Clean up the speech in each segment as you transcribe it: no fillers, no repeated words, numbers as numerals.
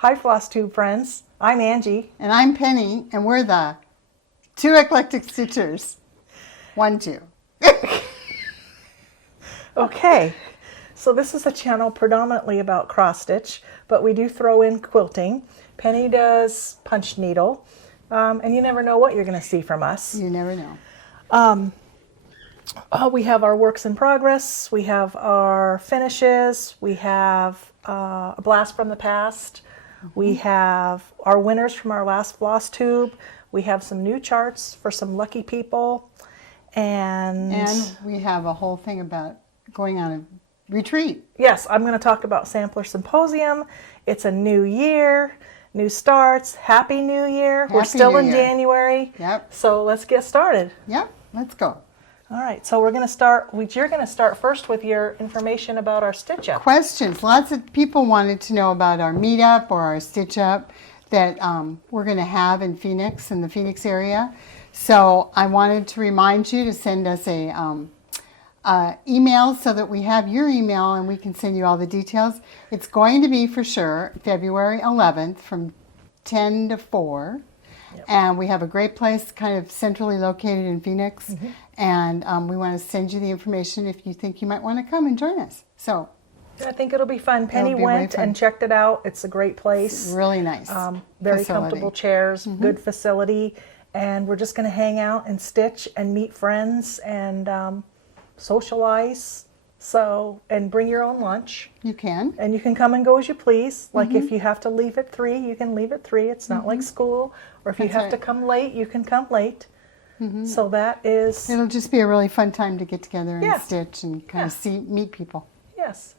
Hi, FlossTube friends. I'm Angie. And I'm Penny, and we're the Two Eclectic Stitchers. 1, 2. Okay, so this is a channel predominantly about cross stitch, but we do throw in quilting. Penny does punch needle, and you never know what you're going to see from us. You never know. We have our works in progress, we have our finishes, we have a blast from the past, we have our winners from our last FlossTube, we have some new charts for some lucky people, and we have a whole thing about going on a retreat. Yes, I'm going to talk about Sampler Symposium. It's a new year, new starts, Happy New Year. We're still in January. Yep. So let's get started. Yep, let's go. All right, so we're going to start, you're going to start first with your information about our Stitch Up. Questions. Lots of people wanted to know about our meetup or our Stitch Up that we're going to have in Phoenix, in the Phoenix area. So I wanted to remind you to send us a email so that we have your email and we can send you all the details. It's going to be for sure February 11th from 10 to 4. Yep. And we have a great place kind of centrally located in Phoenix. Mm-hmm. And we want to send you the information if you think you might want to come and join us. So I think it'll be fun. Penny went and checked it out. It's a great place. It's really nice. Very comfortable chairs, mm-hmm. Good facility. And we're just going to hang out and stitch and meet friends and socialize. So, and bring your own lunch. You can. And you can come and go as you please. Like mm-hmm. If you have to leave at 3, you can leave at 3. It's not mm-hmm. like school. Or if you have to come late, you can come late. Mm-hmm. So that is... It'll just be a really fun time to get together and stitch and kind of meet people. Yes.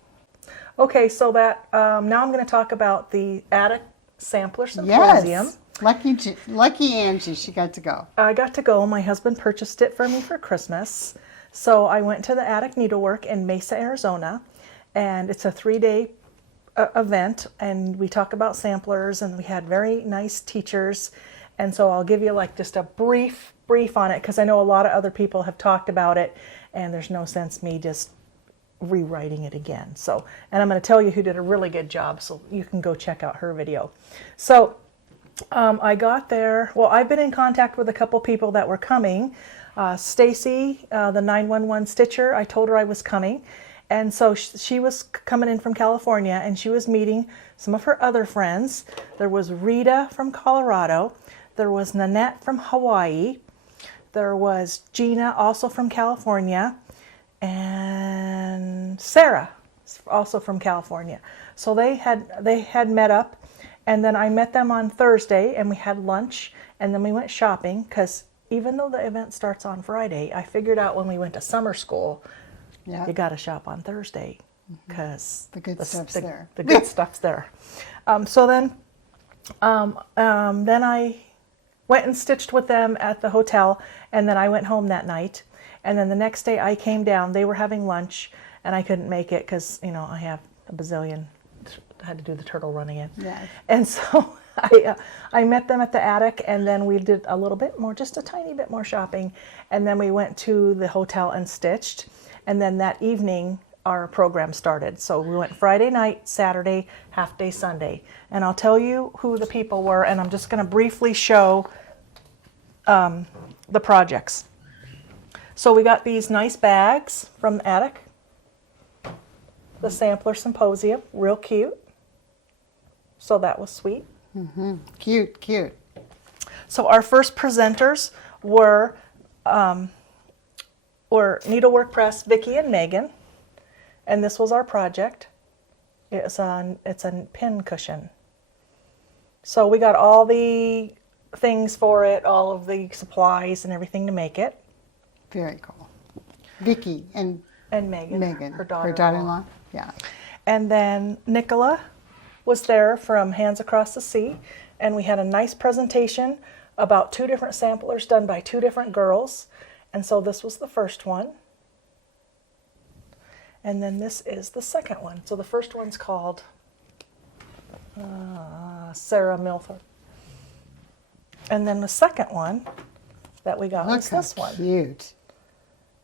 Okay, so that now I'm going to talk about the Attic Sampler Symposium. Yes. Lucky Angie, she got to go. I got to go. My husband purchased it for me for Christmas. So I went to the Attic Needlework in Mesa, Arizona, and it's a 3-day event, and we talk about samplers, and we had very nice teachers. And so I'll give you like just a brief on it, because I know a lot of other people have talked about it, and there's no sense me just rewriting it again. So, and I'm going to tell you who did a really good job, so you can go check out her video. So I got there. Well, I've been in contact with a couple people that were coming. Stacy, the 911 stitcher, I told her I was coming, and so she was coming in from California, and she was meeting some of her other friends. There was Rita from Colorado, there was Nanette from Hawaii, there was Gina, also from California, and Sarah, also from California. So they had met up, and then I met them on Thursday, and we had lunch, and then we went shopping, because even though the event starts on Friday, I figured out when we went to summer school, you got to shop on Thursday, because the good stuff's there. The good stuff's there. So then I went and stitched with them at the hotel, and then I went home that night. And then the next day I came down. They were having lunch, and I couldn't make it because I have a bazillion. I had to do the turtle run again. Yeah. And so I met them at the attic, and then we did a little bit more, just a tiny bit more shopping, and then we went to the hotel and stitched, and then that evening our program started. So we went Friday night, Saturday, half day Sunday, and I'll tell you who the people were, and I'm just going to briefly show the projects. So we got these nice bags from Attic, the Sampler Symposium, real cute. So that was sweet. Mm-hmm. Cute. So our first presenters were Needlework Press, Vicki and Megan, and this was our project. It's a pin cushion. So we got all the things for it, all of the supplies and everything to make it. Very cool. Vicki and Megan, her daughter-in-law. Yeah. And then Nicola was there from Hands Across the Sea, and we had a nice presentation about 2 different samplers done by 2 different girls. And so this was the first one, and then this is the second one. So the first one's called Sarah Milford, and then the second one that we got was this one. Cute.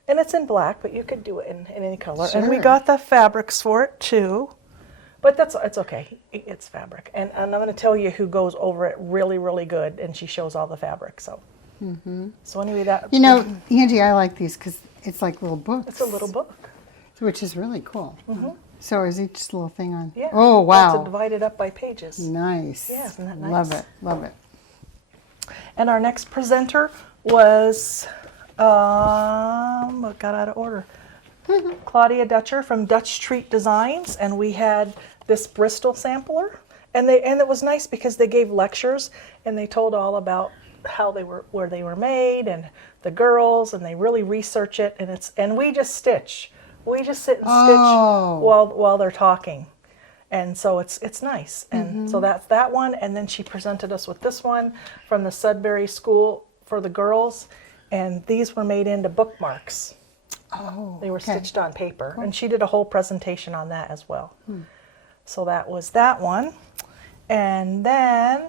And it's in black, but you could do it in any color. Sure. And we got the fabrics for it too. But it's okay. It's fabric. And I'm going to tell you who goes over it really, really good, and she shows all the fabric. So, so anyway, that You know, Angie, I like these because it's like little books. it's a little book. Which is really cool. So is each little thing on? Yeah. Oh, wow. It's divided up by pages. Nice. Yeah, isn't that nice? Love it. Love it. And our next presenter was, got out of order. Claudia Dutcher from Dutch Treat Designs, and we had this Bristol sampler, and it was nice because they gave lectures and they told all about how they were, where they were made, and the girls, and they really research it, and we just stitch. We just sit and stitch while they're talking. And so it's nice. And so that's that one. And then she presented us with this one from the Sudbury School for the girls. And these were made into bookmarks. Oh, They were stitched on paper. And she did a whole presentation on that as well. So that was that one. And then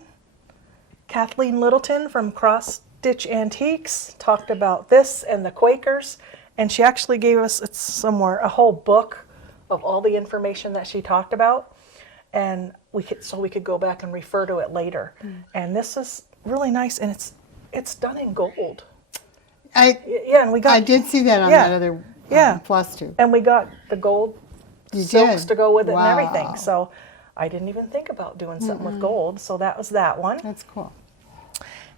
Kathleen Littleton from Cross Stitch Antiques talked about this and the Quakers. And she actually gave us, it's somewhere, a whole book of all the information that she talked about, and we could go back and refer to it later. And this is really nice, and it's done in gold. And we got. I did see that on that other FlossTube. And we got the gold silks to go with it and everything. Wow. So I didn't even think about doing something with gold. So that was that one. That's cool.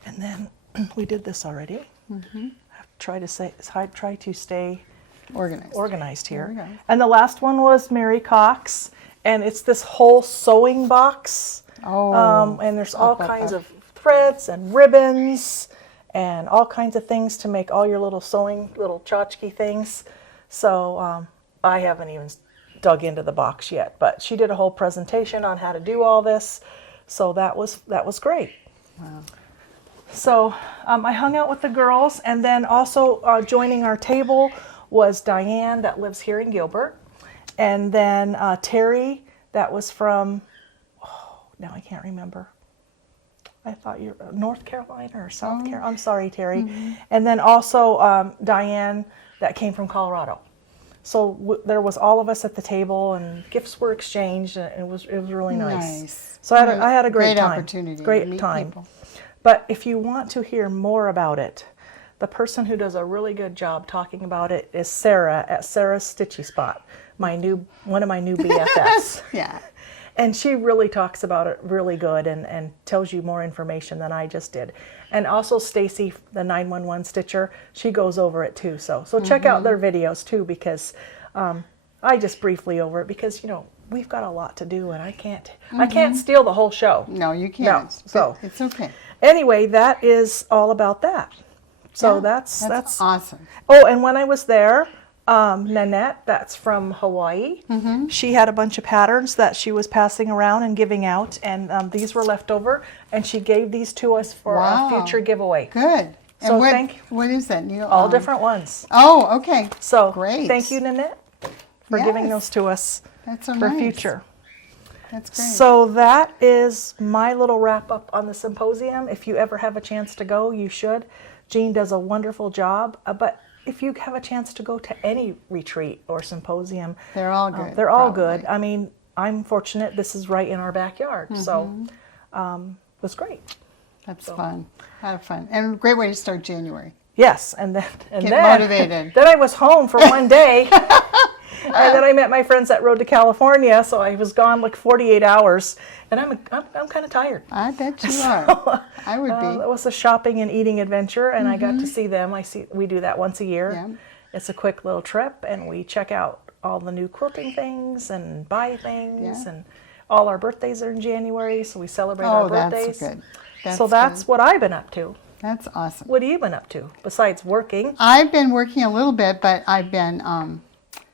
And then we did this already. Try to stay organized here. And the last one was Mary Cox, and it's this whole sewing box. And there's all kinds of threads and ribbons and all kinds of things to make all your little sewing, little tchotchke things. So I haven't even dug into the box yet, but she did a whole presentation on how to do all this. So that was great. Wow. So I hung out with the girls, and then also joining our table was Diane, that lives here in Gilbert, and then Terry, that was from, now I can't remember. I thought you were North Carolina or South Carolina. I'm sorry, Terry. And then also Diane, that came from Colorado. So there was all of us at the table, and gifts were exchanged, and it was really nice. So I had a great time. Opportunity. Great time. People. But if you want to hear more about it, the person who does a really good job talking about it is Sarah at Sarah's Stitchy Spot, one of my new BFFs. Yeah. And she really talks about it really good and tells you more information than I just did. And also Stacy, the 911 Stitcher, she goes over it too. So check out their videos too, because I just briefly over it because, we've got a lot to do, and I can't steal the whole show. No, you can't. No, so it's okay. Anyway, that is all about that. So that's awesome. Oh, and when I was there, Nanette, that's from Hawaii, she had a bunch of patterns that she was passing around and giving out, and these were left over, and she gave these to us for a future giveaway. Good. So and what is that? All different ones. Oh, okay. So great. Thank you, Nanette, for giving those to us for future. That's great. So that is my little wrap up on the symposium. If you ever have a chance to go, you should. Jean does a wonderful job, but if you have a chance to go to any retreat or symposium, they're all good. They're all good. I mean, I'm fortunate this is right in our backyard, so it was great. That's fun. A lot of fun. And a great way to start January. Yes, and then motivated. Then I was home for one day. And then I met my friends that rode to California, so I was gone like 48 hours, and I'm kind of tired. I bet you are. I would be. It was a shopping and eating adventure, and I got to see them. We do that once a year. Yeah. It's a quick little trip, and we check out all the new quilting things and buy things, and all our birthdays are in January, so we celebrate our birthdays. That's good. That's what I've been up to. That's awesome. What have you been up to besides working? I've been working a little bit, but I've been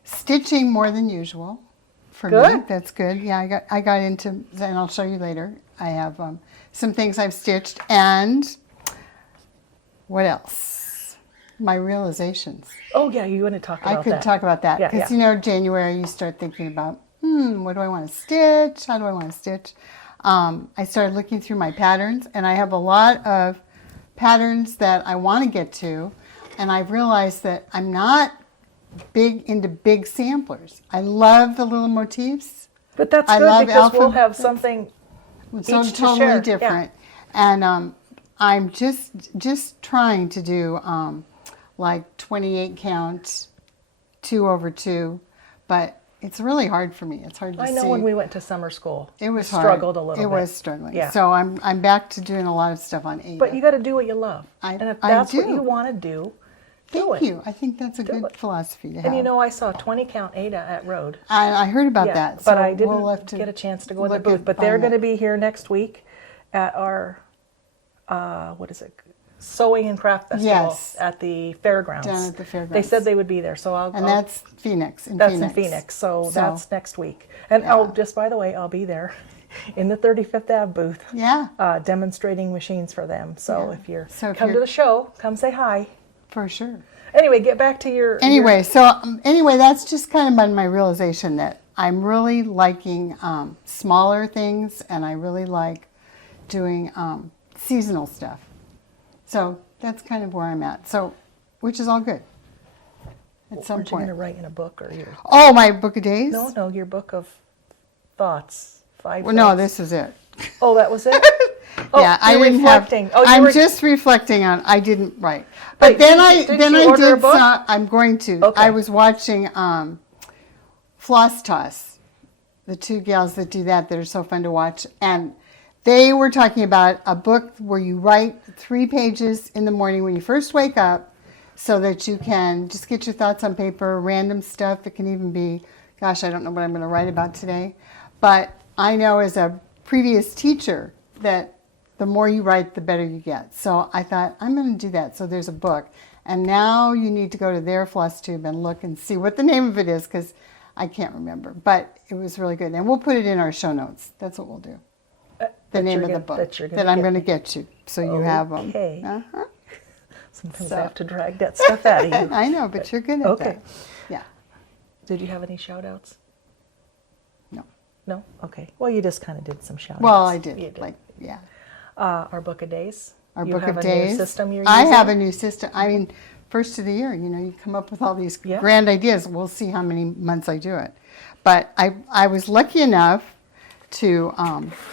stitching more than usual for me. That's good. Yeah, I got into, and I'll show you later. I have some things I've stitched, and what else? My realizations. Oh yeah, you want to talk about that? I could talk about that because January you start thinking about, what do I want to stitch? How do I want to stitch? I started looking through my patterns, and I have a lot of patterns that I want to get to, and I've realized that I'm not big into big samplers. I love the little motifs, But that's I good love because we'll alpha- have something so each to totally share. different. And I'm just trying to do like 28 count, 2/2, but it's really hard for me. It's hard to I see. know when we went to summer school, It was we hard. struggled a little It bit. was struggling. Yeah. So I'm back to doing a lot of stuff on Ada. But you got to do what you love. I- and if I that's what do. you want to do, do Thank it. you. I think that's a good it. philosophy to have. And you know, I saw 20 count Ada at Road. I heard about Yeah, that. but so I didn't we'll have to get a chance to go in the look booth. at But they're buying going to it. be here next week at our, what is it? Sewing and Craft Festival Yes. at the fairgrounds. Down at the fairgrounds. They said they would be there, so And that's Phoenix. that's in Phoenix. So that's next week. And oh, just by the way, I'll be there in the 35th Ave booth. Yeah, Demonstrating machines for them. So Yeah. if you're So if come to you're- the show, come say hi. for sure. Anyway, get back to your Anyway, anyway, that's just kind of my realization that I'm really liking smaller things, and I really like doing seasonal stuff. So that's kind of where I'm at. So, which is all good. At some Aren't you going point. to write in a book or your? Oh, my book of days? No, your book of thoughts. 5 Well, no, thoughts. this is it. Oh, that was it. Oh, Yeah, I you're didn't reflecting. have. Oh, you I'm were just reflecting on. I didn't write, but Wait, then didn't you order a book? I'm going to. Okay. I was watching Floss Toss, the two gals that do that are so fun to watch, and they were talking about a book where you write 3 pages in the morning when you first wake up, so that you can just get your thoughts on paper, random stuff. It can even be, gosh, I don't know what I'm going to write about today, but I know as a previous teacher that the more you write, the better you get. So I thought, I'm going to do that. So there's a book. And now you need to go to their FlossTube and look and see what the name of it is, because I can't remember. But it was really good. And we'll put it in our show notes. That's what we'll do. The name of the book that I'm going to get you. So you have them. Okay. Uh-huh. Sometimes I have to drag that stuff out of you. I know, but you're good at Okay. that. Yeah. Did you have any shout outs? No. No? Okay. Well, you just kind of did some shout outs. Well, I did. You did. Like, yeah. Our book of days. Our You book have of a days. New system you're using? I have a new system. I mean, first of the year, you come up with all these Yeah. grand ideas. We'll see how many months I do it. But I was lucky enough to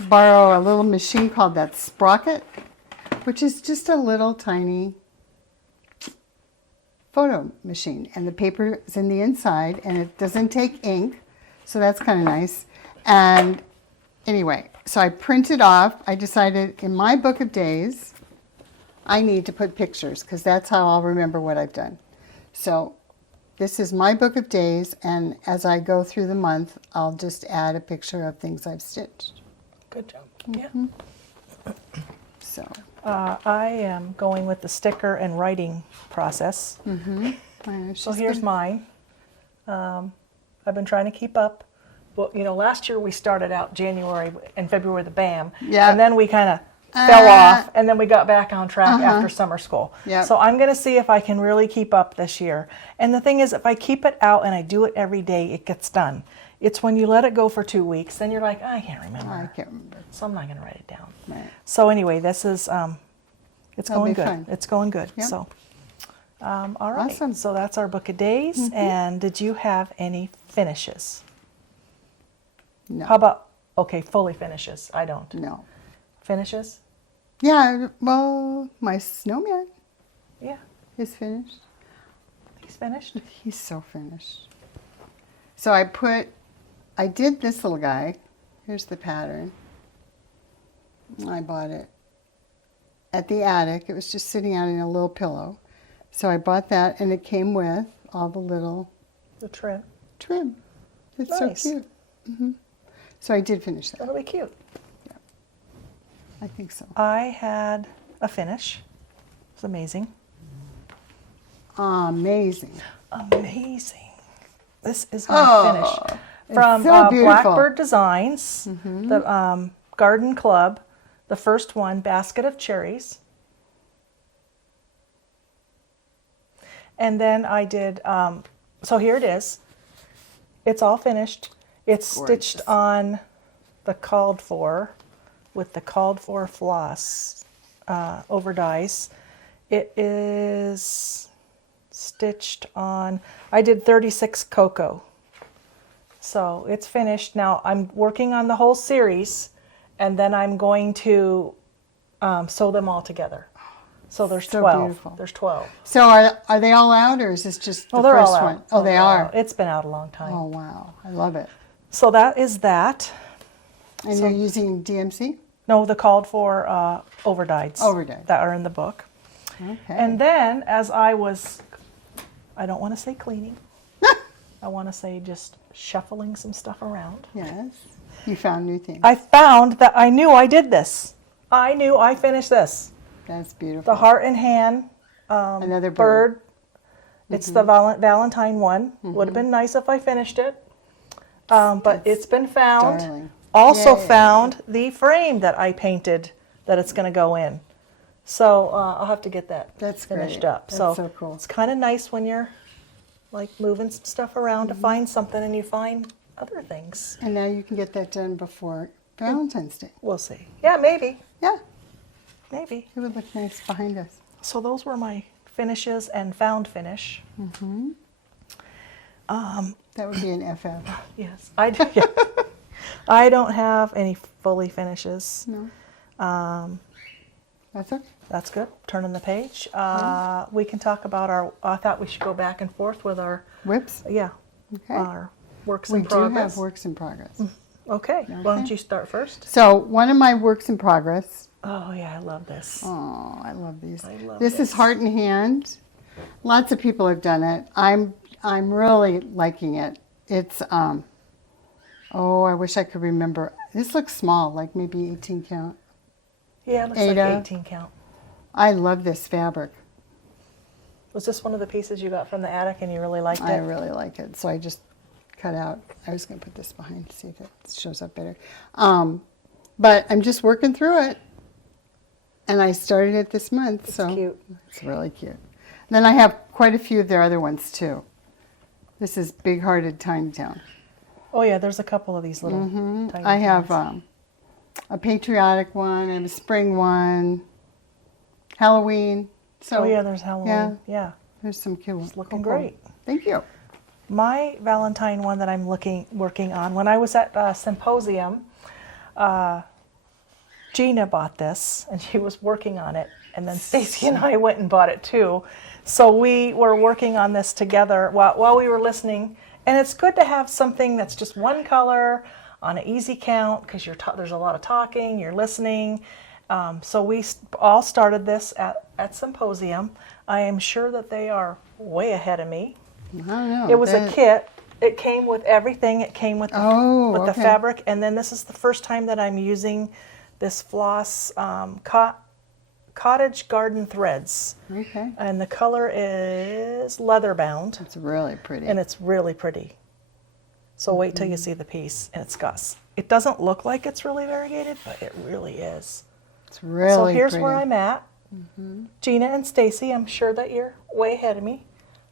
borrow a little machine called that Sprocket, which is just a little tiny photo machine. And the paper is in the inside, and it doesn't take ink, so that's kind of nice. And anyway, so I printed off. I decided in my book of days, I need to put pictures, because that's how I'll remember what I've done. So this is my book of days, and as I go through the month, I'll just add a picture of things I've stitched. Good job. Mm-hmm. Yeah. So, I am going with the sticker and writing process. So here's mine. I've been trying to keep up. Well, last year we started out January and February the BAM. Yeah. And then we kind of fell off, and then we got back on track after summer school. Yep. So I'm going to see if I can really keep up this year. And the thing is, if I keep it out and I do it every day, it gets done. It's when you let it go for 2 weeks, then you're like, I can't remember. I can't remember. So I'm not going to write it down. Right. So anyway, this is, it's That'll going be good. fun. It's going good. Yep. So, all right. Awesome. So that's our book of days. And did you have any finishes? No. How about, okay, fully finishes? I don't. No. Finishes? Yeah, well, my snowman Yeah. is finished. He's finished. He's so finished. So I did this little guy. Here's the pattern. I bought it at the attic. It was just sitting out in a little pillow. So I bought that, and it came with all the little The trim. trim. It's Nice. so cute. So I did finish that. That'll be cute. I think so. I had a finish. It was amazing. Amazing. Amazing. This is my finish. From so beautiful. Blackbird Designs, the Garden Club, the first one, Basket of Cherries. And then I did, so here it is. It's all finished. It's stitched on the called for, with the called for floss over dice. It is stitched on, I did 36 cocoa. So it's finished. Now I'm working on the whole series, and then I'm going to sew them all together. So there's So 12. beautiful. There's 12. So are they all out, or is this just the They're first all out. one? Oh, they they're all are. out. It's been out a long time. Oh, wow. I love it. So that is that. And you're using DMC? No, the called for overdyes. Overdyes. That are in the book. Okay. And then as I don't want to say cleaning. I want to say just shuffling some stuff around. Yes. You found new things. I found that I knew I did this. I knew I finished this. That's beautiful. The heart and hand Another bird. It's the Valentine one. Would have been nice if I finished it. But it's been found. Darling. Also Yay. found the frame that I painted that it's going to go in. So I'll have to get that That's finished great. up. That's so cool. It's kind of nice when you're like moving some stuff around to find something and you find other things. And now you can get that done before Valentine's Day. We'll see. Yeah, maybe. Yeah. Maybe. It would look nice behind us. So those were my finishes and found finish. That would be an FF. Yes, I do. Yeah. I don't have any fully finishes. No. That's okay. That's good. Turning the page. We can talk about I thought we should go back and forth with our, Whips? yeah, Okay. our works We in do progress. have works in progress. Okay. Why don't you start first? So one of my works in progress. Oh, yeah, I love this. Oh, I love these. I love this is this. Heart and Hand. Lots of people have done it. I'm really liking it. It's oh, I wish I could remember. This looks small, like maybe 18 count. Yeah, it looks Ada. like 18 count. I love this fabric. Was this one of the pieces you got from the attic and you really liked I it? really like it. So I just cut out. I was going to put this behind to see if it shows up better. But I'm just working through it. And I started it this month. It's so cute. It's really cute. And then I have quite a few of their other ones too. This is Big Hearted Tiny Town. Oh, yeah, there's a couple of these little tiny I have ones. a patriotic one, I have a spring one, Halloween. So Oh, yeah, there's Halloween. Yeah. there's some cute ones. It's looking great. Thank you. My Valentine one that I'm working on, when I was at Symposium, Gina bought this and she was working on it, and then Stacy and I went and bought it too. So we were working on this together while we were listening, and it's good to have something that's just one color on an easy count because there's a lot of talking, you're listening. So we all started this at Symposium. I am sure that they are way ahead of me. I don't know. It was a kit. It came with everything. It came with the okay. fabric, and then this is the first time that I'm using this Floss Cottage Garden Threads, Okay. and the color is leather bound, It's really pretty. and it's really pretty. So wait till you see the piece, and it doesn't look like it's really variegated, but it really is. It's really So here's pretty. where I'm at. Gina and Stacy, I'm sure that you're way ahead of me,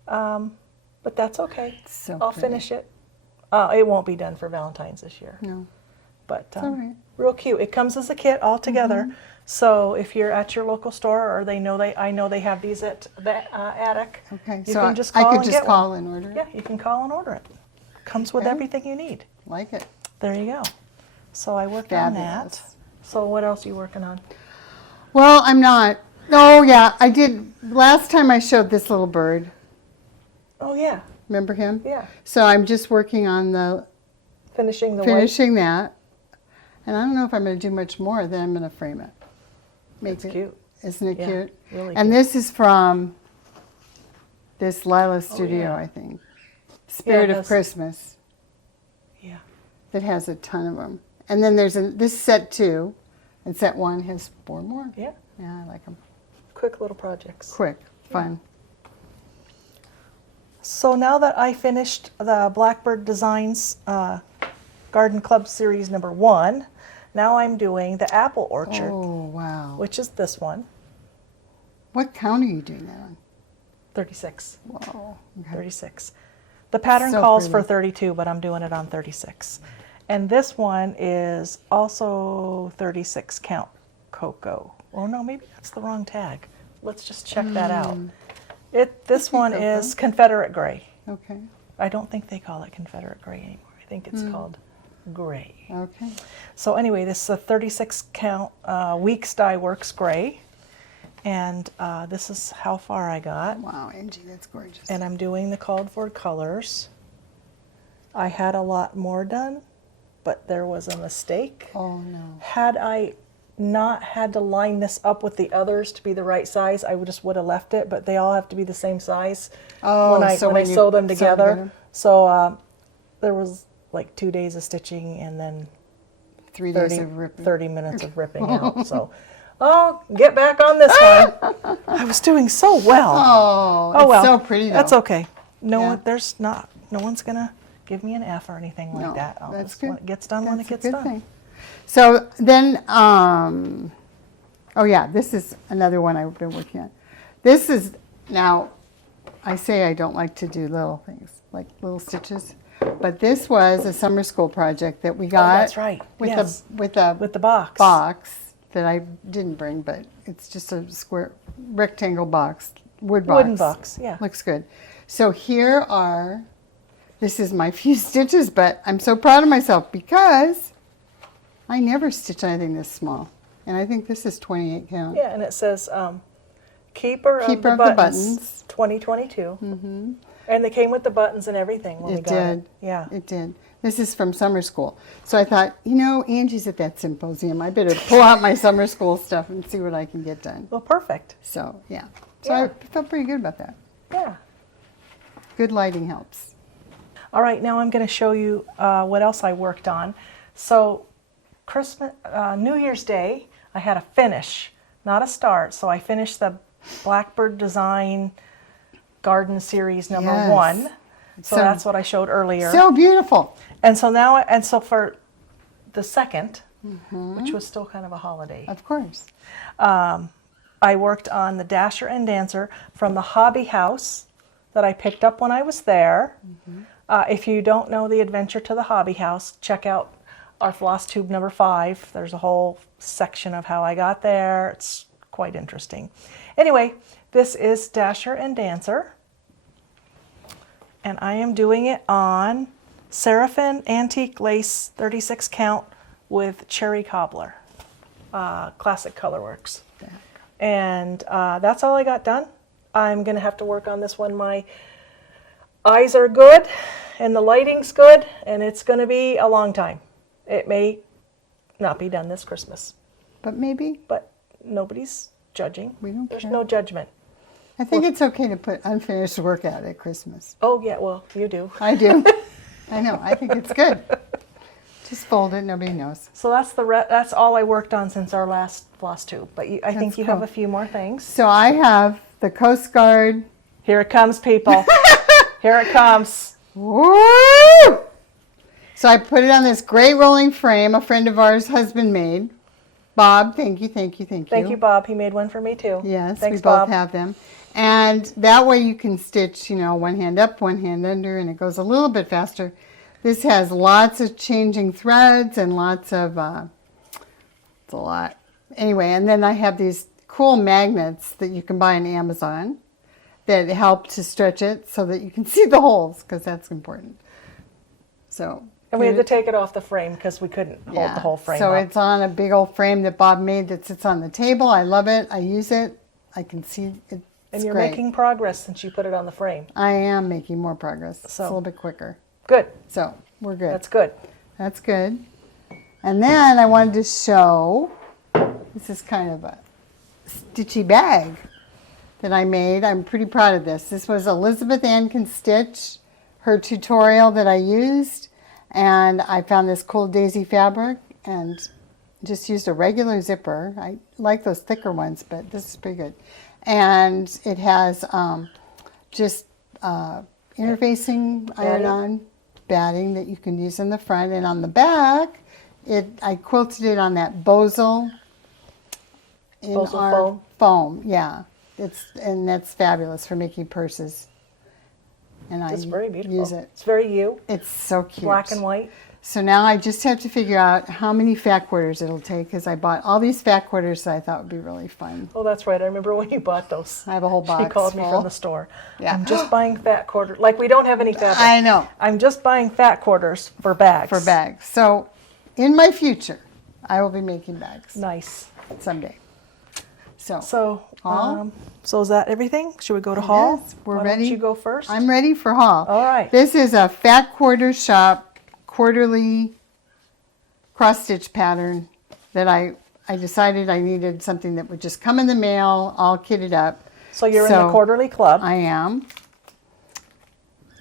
but that's okay. So I'll pretty. finish it. It won't be done for Valentine's this year, No. but all right. real cute. It comes as a kit all together. So if you're at your local store, or I know they have these at the attic. Okay. You So can just I call could and just get call one. and order it. Yeah, you can call and order it. Comes with Okay. everything you need. Like it. There you go. So I worked on Fabulous. that. So what else are you working on? Well, I'm not. Oh, yeah. I did. Last time I showed this little bird. Oh yeah, Remember him? yeah. So I'm just working on the Finishing the finishing that. And I don't know if I'm going to do much more. Then I'm going to frame it. Make It's it. cute. Isn't it Yeah, cute? really And cute. this is from this Lila Studio, yeah. I think. Spirit it of has- Christmas. Yeah. That has a ton of them. And then there's this set 2, and set 1 has 4 more. Yeah. Yeah, I like them. Quick little projects. Quick, fun. So now that I finished the Blackbird Designs Garden Club Series number 1, now I'm doing the Apple Orchard, Oh, wow. which is this one, What count are you doing that on? 36. Whoa. Okay. 36. The pattern So calls for pretty. 32, but I'm doing it on 36. And this one is also 36 count cocoa. Oh no, maybe that's the wrong tag. Let's just check that out. This one cocoa. is Confederate Gray. Okay. I don't think they call it Confederate Gray anymore. I think it's called Gray. Okay. So anyway, this is a 36 count Weeks Dye Works Gray. And this is how far I got. Wow, Angie, that's gorgeous. And I'm doing the called for colors. I had a lot more done, but there was a mistake. Oh, no. Had I not had to line this up with the others to be the right size, I just would have left it, but they all have to be the same size when I sew them together. So there was like 2 days of stitching and then 3 days of ripping. 30 minutes of ripping out. So, oh, get back on this one. I was doing so well. Oh, well. It's so pretty though. That's okay. No, Yeah. no one's gonna give me an F or anything like No, that. that's When good. it gets done, when it That's gets a good done. thing. So then, oh yeah, this is another one I've been working on. This is, now, I say I don't like to do little things, like little stitches, but this was a summer school project that we got. that's right. With Yes. with With the box. that I didn't bring, but it's just a square rectangle box, wood box. Wooden box, yeah. Looks good. So here are, this is my few stitches, but I'm so proud of myself because I never stitch anything this small. And I think this is 28 count. Yeah, and it says Keeper of the Buttons 2022. Mm-hmm. And they came with the buttons and everything when we It got did. it. Yeah. It did. This is from summer school. So I thought, you know, Angie's at that symposium. I better pull out my summer school stuff and see what I can get done. Well, perfect. So, yeah. So Yeah. I felt pretty good about that. Yeah. Good lighting helps. All right, now I'm going to show you what else I worked on. So Christmas, New Year's Day, I had a finish, not a start. So I finished the Blackbird Design Garden Series number Yes. 1. So So- that's what I showed earlier. So beautiful. And so now, and so for the second, which was still kind of a holiday, Of course. I worked on the Dasher and Dancer from the Hobby House that I picked up when I was there. If you don't know the adventure to the Hobby House, check out our FlossTube number 5. There's a whole section of how I got there. It's quite interesting. Anyway, this is Dasher and Dancer. And I am doing it on Seraphim Antique Lace 36 count with Cherry Cobbler, Classic Colorworks. And that's all I got done. I'm going to have to work on this one. My eyes are good and the lighting's good, and it's going to be a long time. It may not be done this Christmas, But maybe. but nobody's judging. We don't There's care. no judgment. I think it's okay to put unfinished work out at Christmas. Oh, yeah, well, you do. I do. I know. I think it's good. Just fold it. Nobody knows. So that's all I worked on since our last floss tube. But I think That's you have cool. a few more things. So I have the Coast Guard. Here it comes, people. Here it comes. Woo! So I put it on this great rolling frame a friend of ours husband made. Bob, thank you, thank you, thank you. Thank you, Bob. He made one for me, too. Yes, Thanks, we both Bob. have them. And that way you can stitch, you know, one hand up, one hand under, and it goes a little bit faster. This has lots of changing threads and lots of, it's a lot. Anyway, and then I have these cool magnets that you can buy on Amazon that help to stretch it so that you can see the holes, because that's important. So. And we had to take it off the frame because we couldn't hold the whole frame So up. it's on a big old frame that Bob made that sits on the table. I love it. I use it. I can see it. And you're great. making progress since you put it on the frame. I am making more progress. It's So- a little bit quicker. Good. So we're good. That's good. That's good. And then I wanted to show, this is kind of a stitchy bag that I made. I'm pretty proud of this. This was Elizabeth Ann Can Stitch, her tutorial that I used. And I found this cool daisy fabric and just used a regular zipper. I like those thicker ones, but this is pretty good. And it has just interfacing iron-on batting that you can use in the front. And on the back, I quilted it on that Bosel in Bosel our foam. Yeah, and that's fabulous for making purses. And It's very beautiful. use it. It's very you. It's so cute. Black and white. So now I just have to figure out how many fat quarters it'll take, because I bought all these fat quarters that I thought would be really fun. Oh, that's right. I remember when you bought those. I have a whole box She called me full. from the store. Yeah. I'm just buying fat quarters. Like we don't have any fabric. I know. I'm just buying fat quarters for bags. For bags. So in my future, I will be making bags Nice. someday. So So, so is that everything? Should we go to haul? Yes, we're Why ready. Don't you go first? I'm ready for haul. All right. This is a Fat Quarter Shop quarterly cross-stitch pattern that I decided I needed something that would just come in the mail, all kitted up. So you're in the quarterly club. I am.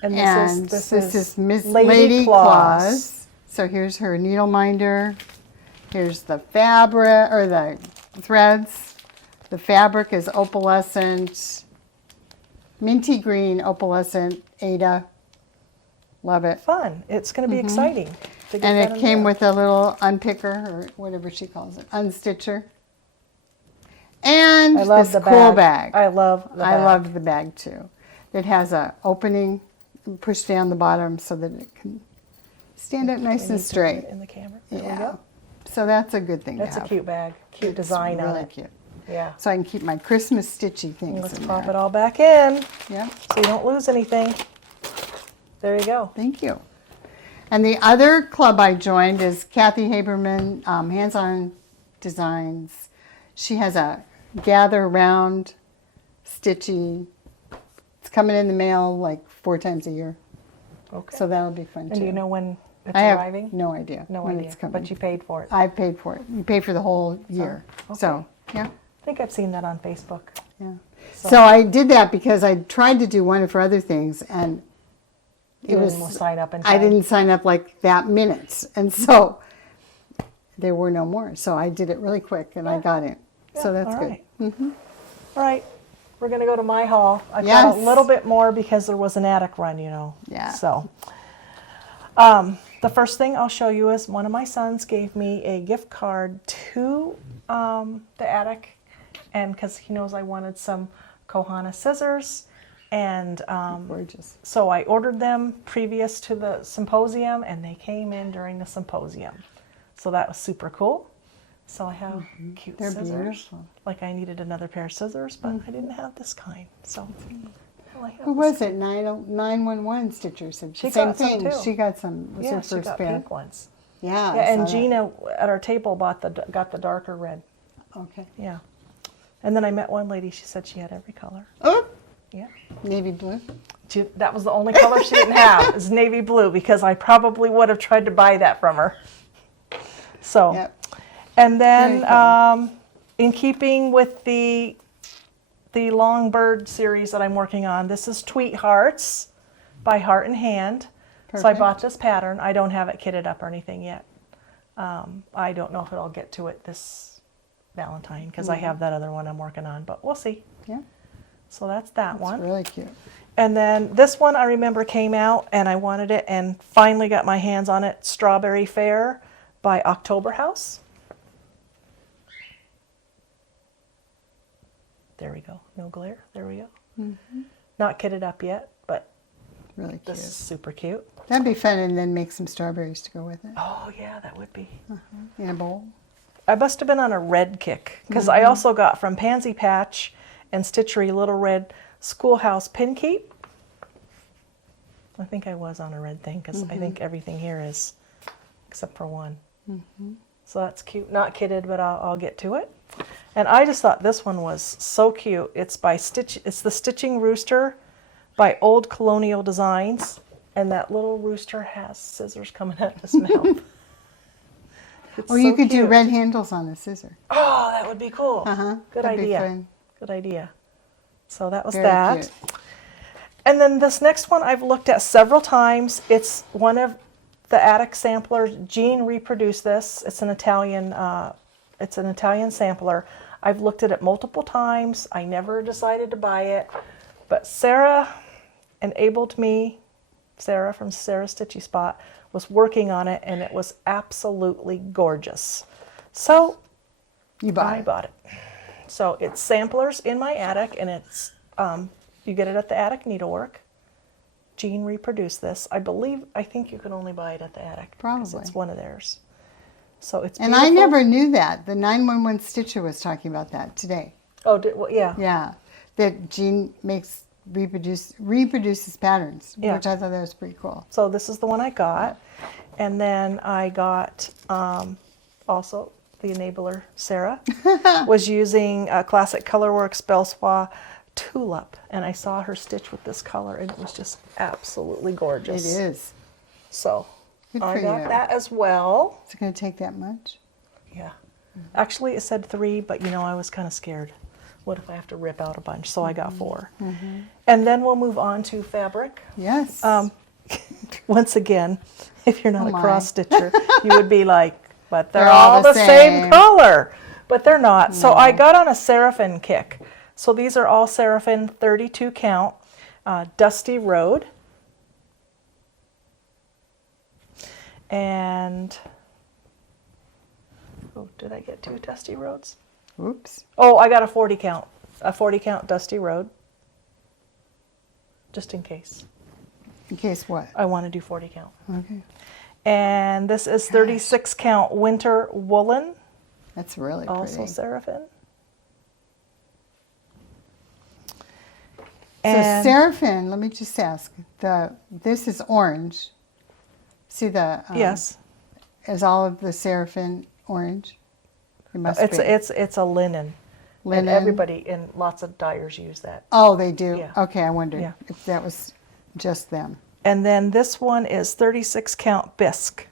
And This is Miss Lady Claus. So here's her needle minder. Here's the fabric, or the threads. The fabric is opalescent, minty green opalescent Ada. Love it. Fun. It's going to be exciting. To get And that it in came there. with a little unpicker, or whatever she calls it, unstitcher. And I love this the cool bag. bag. I love the bag. I loved the bag too. It has a opening, push down the bottom so that it can stand up nice and straight. In the camera. There we Yeah. go. So that's a good thing That's to a have. cute bag. Cute It's design on really it. cute. Yeah. So I can keep my Christmas stitchy things Let's in pop there. it all back in Yeah, so you don't lose anything. There you go. thank you. And the other club I joined is Kathy Haberman, Hands-On Designs. She has a gather round stitchy. It's coming in the mail like 4 times a year. Okay. So that'll be fun and too. do you know when it's I have arriving? no idea No when idea. it's coming. But you paid for it. I paid for it. You pay for the whole year. okay. So, yeah. I think I've seen that on Facebook. Yeah. So I did that because I tried to do one of her other things, and You didn't sign up in I time. didn't sign up like that minutes, and so there were no more. So I did it really quick, and I got in. So that's all good. right. All right. We're going to go to my haul. I got Yes. a little bit more because there was an attic run, you know. Yeah. So the first thing I'll show you is one of my sons gave me a gift card to the attic, and because he knows I wanted some Kohana scissors, and Gorgeous. so I ordered them previous to the symposium, and they came in during the symposium. So that was super cool. So I have cute They're scissors. beautiful. Like I needed another pair of scissors, but I didn't have this kind. So well, I have Who this was it? 911 Stitcher said She the same got some, thing. too. She got some. Was Yeah, her she first got pair. pink ones. Yeah. Yeah, I and saw that. Gina at our table got the darker red. Okay. Yeah. And then I met one lady. She said she had every color. Oh, Yeah. navy blue. That was the only color she didn't have is navy blue, because I probably would have tried to buy that from her. So, Yep. and then Very cool. in keeping with the Longbird series that I'm working on, this is Tweet Hearts by Heart and Hand. So I Perfect. bought this pattern. I don't have it kitted up or anything yet. I don't know if I'll get to it this Valentine, because I have that other one I'm working on, but we'll see. Yeah. So that's that It's one. really cute. And then this one I remember came out and I wanted it and finally got my hands on it. Strawberry Fair by October House. There we go. No glare. There we go. Not kitted up yet, but Really cute. this is super cute. That'd be fun, and then make some strawberries to go with it Oh yeah, that would be. in a bowl. I must have been on a red kick, because I also got from Pansy Patch and Stitchery Little Red Schoolhouse Pin Keep. I think I was on a red thing, because I think everything here is, except for one. So that's cute. Not kitted, but I'll get to it. And I just thought this one was so cute. It's by It's the Stitching Rooster by Old Colonial Designs, and that little rooster has scissors coming out of his mouth. It's Or you so could do cute. red handles on the scissor. Oh, that would be cool. Good That'd be idea. fun. Good idea. So that was Very that. cute. And then this next one I've looked at several times. It's one of the attic samplers. Jean reproduced this. It's an Italian sampler. I've looked at it multiple times. I never decided to buy it. But Sarah enabled me, Sarah from Sarah Stitchy Spot, was working on it, and it was absolutely gorgeous. So You buy I it. bought it. So it's samplers in my attic, and it's you get it at the Attic Needlework. Jean reproduced this. I think you can only buy it at the attic. 'Cause Probably. it's one of theirs. So it's And beautiful. I never knew that. The 911 Stitcher was talking about that today. Oh, yeah. Yeah, that Jean reproduces patterns, Yeah. which I thought that was pretty cool. So this is the one I got. And then I got also the enabler, Sarah, was using Classic Colorworks Belsois Tulip. And I saw her stitch with this color, and it was just absolutely gorgeous. It is. So Good I for got you. that as well. Is it going to take that much? Yeah. Actually, it said 3, but I was kind of scared. What if I have to rip out a bunch? So I got 4. And then we'll move on to fabric. Yes. Once again, if you're not Oh a my. cross stitcher, you would be like, but they're They're all the same same. color. But they're not. So I got on a Seraphim kick. So these are all Seraphim 32 count, Dusty Road. And, oh, did I get 2 Dusty Roads? Oops. Oh, I got a 40 count Dusty Road. Just in case. In case what? I want to do 40 count. Okay. And this is 36 count Winter Woolen, That's really also pretty. Seraphim. So Seraphim, let me just ask. This is orange. See the yes, is all of the Seraphim orange? It must it's be. it's a linen. Linen. And everybody in lots of dyers use that. Oh, they do. Yeah. Okay, I wondered Yeah. if that was just them. And then this one is 36 count Bisque.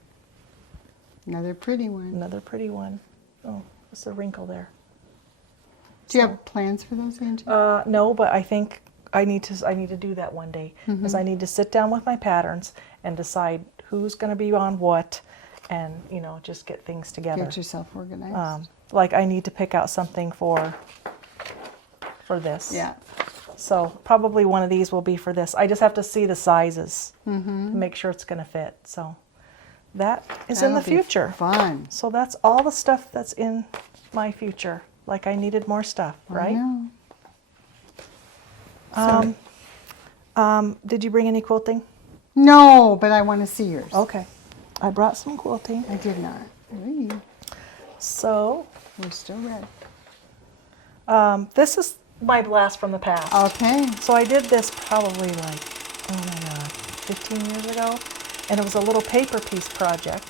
Another pretty one. Another pretty one. Oh, there's a wrinkle there. Do you have plans for those, Angie? No, but I think I need to do that one day because I need to sit down with my patterns and decide who's going to be on what, and just get things together. Get yourself organized. Like I need to pick out something for this. Yeah. So probably one of these will be for this. I just have to see the sizes to make sure it's going to fit. So that is in the That'll be future. Fun. So that's all the stuff that's in my future. Like I needed more stuff, right? I know. Did you bring any quilting? No, but I want to see yours. Okay. I brought some quilting. I did not. Ooh, So we're still red. this is my blast from the past. Okay. So I did this probably like, oh my God, 15 years ago. And it was a little paper piece project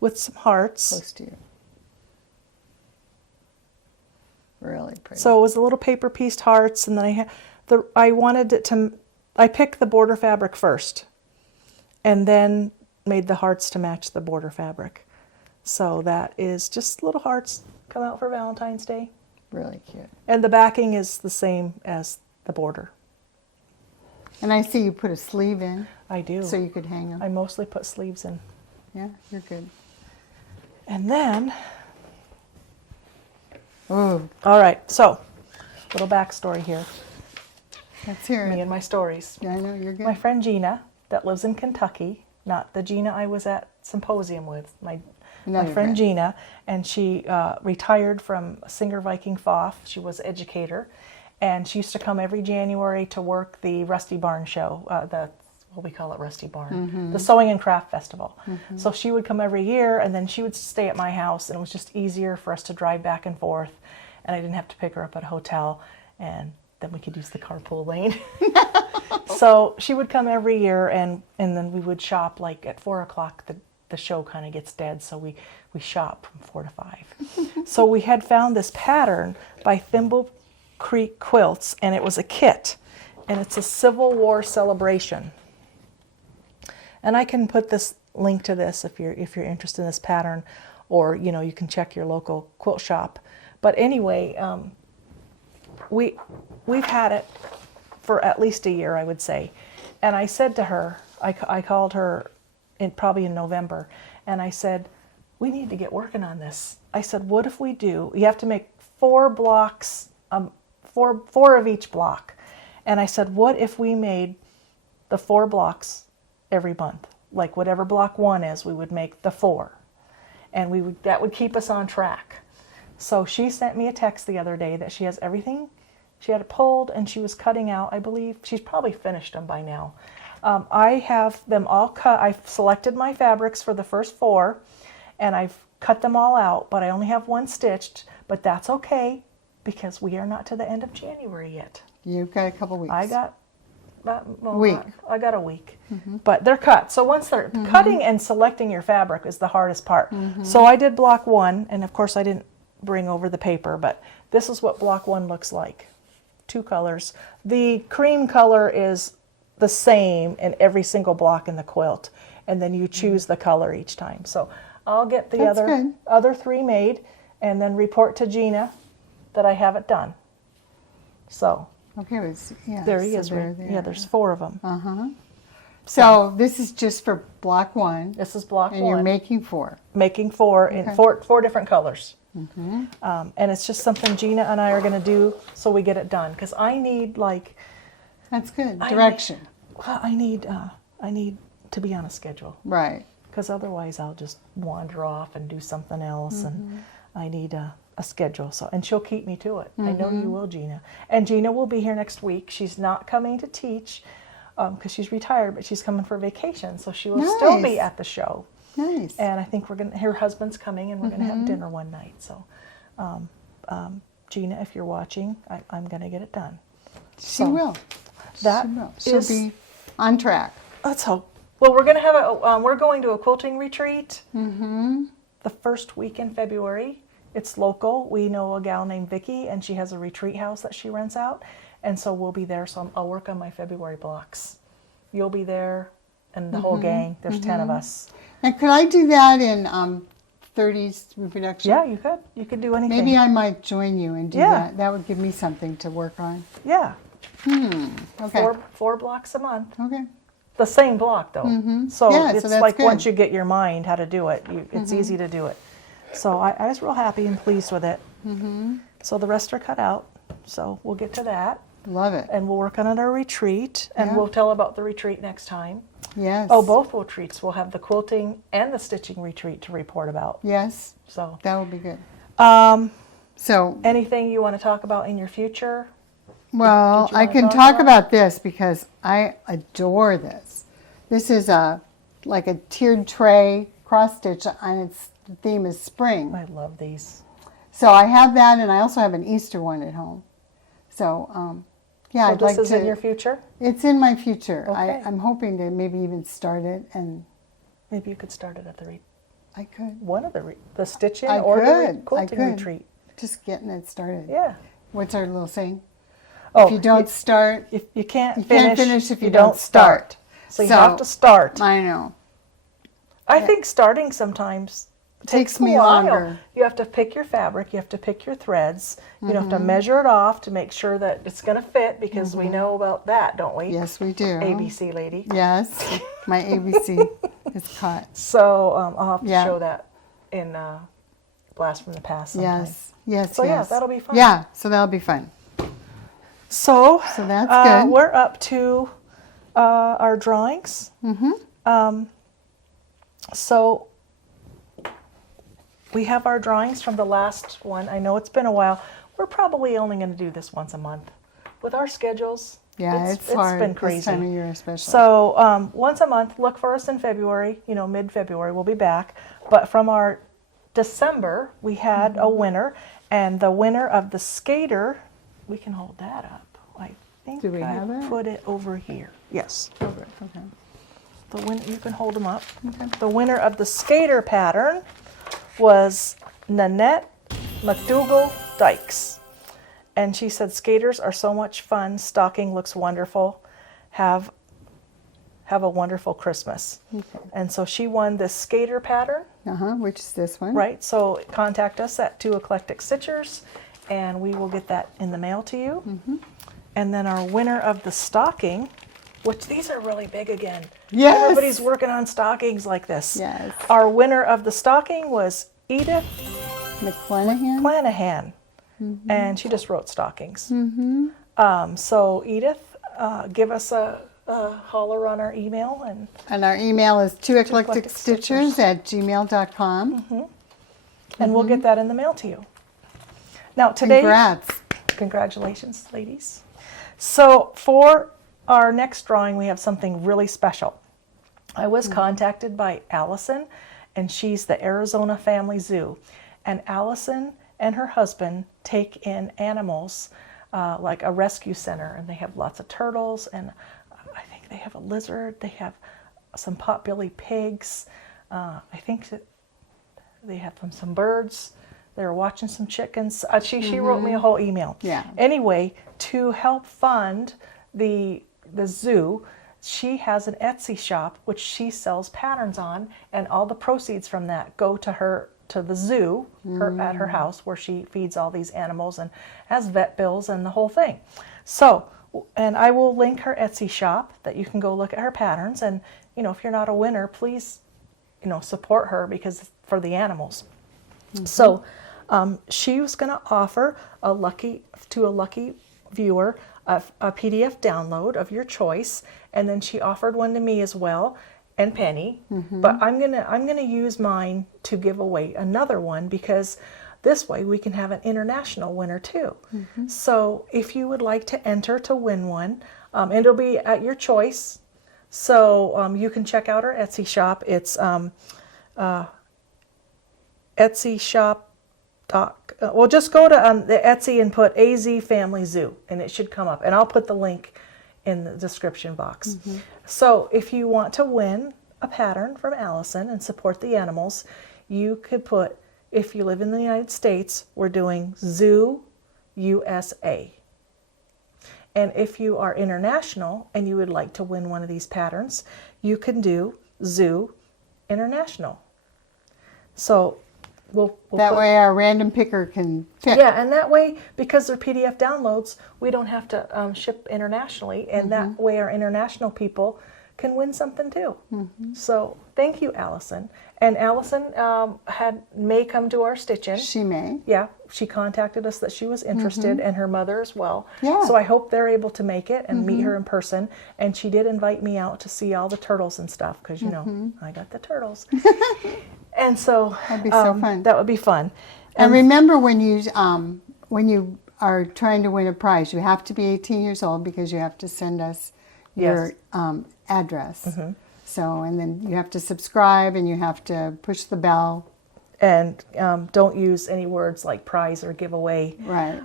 with some hearts. Close to you. Really pretty. So it was a little paper pieced hearts, and then I wanted it to, I picked the border fabric first, and then made the hearts to match the border fabric. So that is just little hearts come out for Valentine's Day. Really cute. And the backing is the same as the border. And I see you put a sleeve in I do. so you could hang them. I mostly put sleeves in. Yeah, you're good. And then, Ooh, all right, so little backstory here. let's hear Me it. and my stories. Yeah, I know you're good. My friend Gina, that lives in Kentucky, not the Gina I was at Symposium with, my Another friend friend. Gina, and she retired from Singer Viking Foff. She was educator, and she used to come every January to work the Rusty Barn show, what we call it, Rusty Barn, the Sewing and Craft Festival. So she would come every year, and then she would stay at my house, and it was just easier for us to drive back and forth, and I didn't have to pick her up at a hotel, and then we could use the carpool lane. So she would come every year, and then we would shop like at 4 o'clock. The show kind of gets dead, so we shop from 4 to 5. So we had found this pattern by Thimblecreek Quilts, and it was a kit, and it's a Civil War celebration. And I can put this link to this if you're interested in this pattern, or you can check your local quilt shop. But anyway, we've had it for at least a year, I would say. And I said to her, I called her probably in November, and I said, we need to get working on this. I said, what if we do? You have to make 4 blocks, 4 of each block. And I said, what if we made the 4 blocks every month? Like whatever block 1 is, we would make the 4. And that would keep us on track. So she sent me a text the other day that she has everything. She had it pulled, and she was cutting out, I believe, she's probably finished them by now. I have them all cut. I've selected my fabrics for the first 4, and I've cut them all out, but I only have one stitched, but that's okay because we are not to the end of January yet. You've got a couple weeks. I got Week. I got a week, but they're cut. So once they're cutting and selecting your fabric is the hardest part. So I did block 1, and of course I didn't bring over the paper, but this is what block 1 looks like. 2 colors. The cream color is the same in every single block in the quilt, and then you choose the color each time. So I'll get the That's good. other 3 made, and then report to Gina that I have it done. So Okay, yeah. there he so is. they're Yeah, there. there's 4 of them. So this is just for block 1, This is block and 1. you're making 4. Making 4 in Okay. four different colors. And it's just something Gina and I are going to do so we get it done. Because I need That's good. Direction. I need to be on a schedule. Right. Because otherwise I'll just wander off and do something else. And I need a schedule. So, and she'll keep me to it. I know you will, Gina. And Gina will be here next week. She's not coming to teach because she's retired, but she's coming for vacation. So she will still be Nice. at the show. Nice. And I think her husband's coming, and we're going to have dinner one night. So, Gina, if you're watching, I'm going to get it done. She will. That She will. She'll be on track. Let's hope. Well, we're going to have we're going to a quilting retreat the first week in February. It's local. We know a gal named Vicki, and she has a retreat house that she rents out, and so we'll be there. So I'll work on my February blocks. You'll be there, and the whole gang. There's 10 of us. And could I do that in 30s reproduction? Yeah, you could. You could do anything. Maybe I might join you and do Yeah. that. That would give me something to work on. Yeah. Okay. Four blocks a month. Okay. The same block though. So Yeah, so it's that's like good. once you get your mind how to do it, it's easy to do it. So I was real happy and pleased with it. So the rest are cut out. So we'll get to that. Love it. And we'll work on it at our retreat. And Yeah. we'll tell about the retreat next time. Yes. Oh, both retreats. We'll have the quilting and the stitching retreat to report about. Yes. So That would be good. um, So, anything you want to talk about in your future? well, Did you I wanna can talk talk about about this because I adore this. This is like a tiered tray cross stitch, and its theme is spring. I love these. So I have that, and I also have an Easter one at home. So, yeah, So I'd this like is to. in your future? It's in my future. Okay. I'm hoping to maybe even start it, and Maybe you could start it at the I could one of the stitching I or the could. quilting I could. retreat. just getting it started. Yeah. What's our little saying? Oh, If you don't start, if you can't you finish, can't finish if you don't start. So you So- have to start. I know. I think starting sometimes takes me a while. longer. You have to pick your fabric. You have to pick your threads. You have to Mm-hmm. measure it off to make sure that it's going to fit because we know about that, don't we? Yes, we do. ABC lady. Yes, my ABC is cut. So I'll have to Yeah. show that in Blast from the Past sometime. Yes, yes, So, yeah, yes. that'll be fun. Yeah, so that'll be fun. So that's good. We're up to our drawings. So we have our drawings from the last one. I know it's been a while. We're probably only going to do this once a month. With our schedules, Yeah, it's hard been this crazy. time of year especially. So once a month, look for us in February, mid-February, we'll be back. But from our December, we had a winner, and the winner of the skater, we can hold that up. I think Do we I have it? put it over here. Yes. Okay. The winner, you can hold them up. The winner of the skater pattern was Nanette McDougall Dykes. And she said, skaters are so much fun. Stocking looks wonderful. Have a wonderful Christmas. Okay. And so she won this skater pattern, Which is this one? right? So contact us at 2 Eclectic Stitchers, and we will get that in the mail to you. And then our winner of the stocking, which these are really big again. Yes. Everybody's working on stockings like this. Yes. Our winner of the stocking was Edith McClanahan? Flanahan, and she just wrote stockings. So Edith, give us a holler on our email, And our email is 2eclecticstitchers Stitchers. at gmail.com. and we'll get that in the mail to you. Now today, Congrats. congratulations, ladies. So for our next drawing, we have something really special. I was contacted by Allison, and she's the Arizona Family Zoo. And Allison and her husband take in animals like a rescue center, and they have lots of turtles, and I think they have a lizard. They have some potbelly pigs. I think that they have some birds. They were watching some chickens. She wrote me a whole email. Yeah. Anyway, to help fund the zoo, she has an Etsy shop which she sells patterns on, and all the proceeds from that go to the zoo at her house, where she feeds all these animals and has vet bills and the whole thing. So, and I will link her Etsy shop that you can go look at her patterns, and if you're not a winner, please support her because for the animals. So she was going to offer a lucky viewer a PDF download of your choice, and then she offered one to me as well, and Penny. But I'm gonna use mine to give away another one, because this way we can have an international winner too. So if you would like to enter to win one, it'll be at your choice. So you can check out our Etsy shop. It's Etsy shop. Well, just go to the Etsy and put AZ Family Zoo, and it should come up. And I'll put the link in the description box. So if you want to win a pattern from Allison and support the animals, you could put, if you live in the United States, we're doing Zoo USA. And if you are international and you would like to win one of these patterns, you can do Zoo International. So we'll that way our random picker can pick. Yeah, and that way, because they're PDF downloads, we don't have to ship internationally, and that way our international people can win something too. So thank you, Allison. And Allison may come to our stitch-in. She may. Yeah, she contacted us that she was interested, and her mother as well. Yeah. So I hope they're able to make it and meet her in person. And she did invite me out to see all the turtles and stuff, because I got the turtles. And so That'd be so fun. That would be fun. And remember, when you are trying to win a prize, you have to be 18 years old, because you have to send us your address. So, and then you have to subscribe, and you have to push the bell. And don't use any words like prize or giveaway. Right.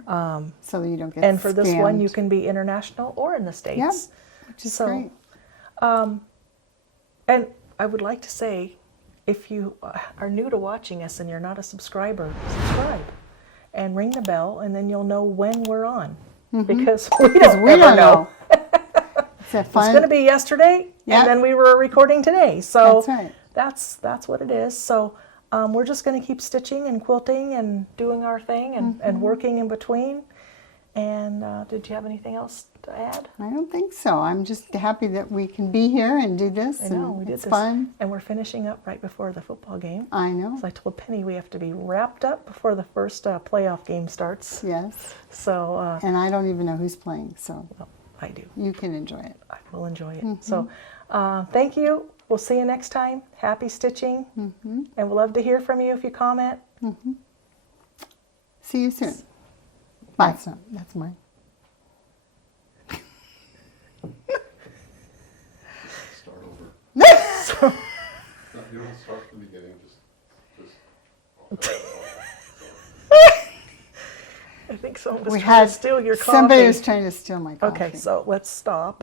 So that you don't get And for this one, scammed. you can be international or in the States. Yeah, which is great. And I would like to say, if you are new to watching us and you're not a subscriber, subscribe and ring the bell, and then you'll know when we're on. Because we don't ever know. It's It's going to be yesterday, and then we were recording today. So That's right. that's what it is. So we're just going to keep stitching and quilting and doing our thing and working in between. And did you have anything else to add? I don't think so. I'm just happy that we can be here and do this. I know, and we did it's this. fun. And we're finishing up right before the football game. I know. So I told Penny we have to be wrapped up before the first playoff game starts. Yes. So And I don't even know who's playing, so well, I do. you can enjoy it. I will enjoy it. So thank you. We'll see you next time. Happy stitching. And we'd love to hear from you if you comment. See you soon. Bye. That's mine. Start over. No, you don't start from the beginning. Just. I think someone was We trying had to steal your coffee. somebody was trying to steal my coffee. Okay, so let's stop.